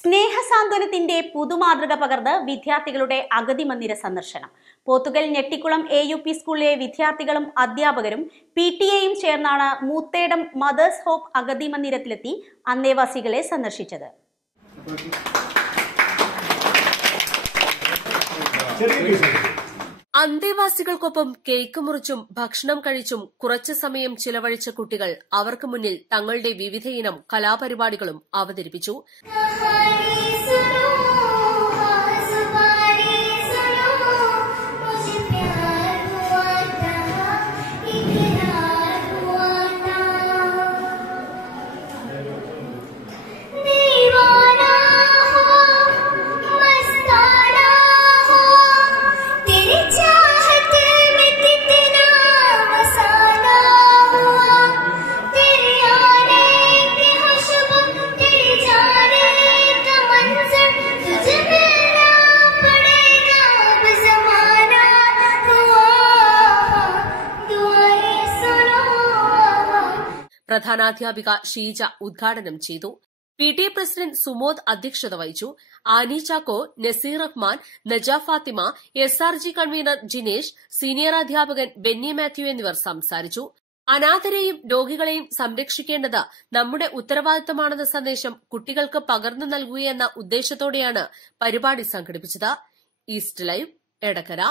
സ്നേഹസാന്ത്വനത്തിന്റെ പുതുമാതൃക പകർന്ന് വിദ്യാർത്ഥികളുടെ അഗതി മന്ദിര സന്ദർശനം. Pothukal Njettikulam A U P സ്കൂളിലെ വിദ്യാർത്ഥികളും അധ്യാപകരും പി ടി എയും ചേർന്നാണ് മൂത്തേടം മദേഴ്സ് ഹോപ്പ് അഗതി മന്ദിരത്തിലെത്തി അന്തേവാസികളെ സന്ദർശിച്ചത്. അന്തേവാസികൾക്കൊപ്പം കേക്ക് മുറിച്ചും ഭക്ഷണം കഴിച്ചും കുറച്ചു സമയം ചിലവഴിച്ച കുട്ടികൾ അവർക്ക് മുന്നിൽ തങ്ങളുടെ വിവിധയിനം കലാപരിപാടികളും അവതരിപ്പിച്ചു. പ്രധാനാധ്യാപിക ഷീജ ഉദ്ഘാടനം ചെയ്തു. P T A president Sumod അധ്യക്ഷത വഹിച്ചു. Annie Chacko Naseer Rahman Naja Fathima S R G convener Jinesh senior അധ്യാപകൻ ബെന്നി മാത്യു എന്നിവർ സംസാരിച്ചു. അനാഥരെയും രോഗികളെയും സംരക്ഷിക്കേണ്ടത് നമ്മുടെ ഉത്തരവാദിത്തമാണെന്ന സന്ദേശം കുട്ടികൾക്ക് പകർന്നു നൽകുകയെന്ന ഉദ്ദേശത്തോടെയാണ് പരിപാടി സംഘടിപ്പിച്ചത്. East live Edakkara.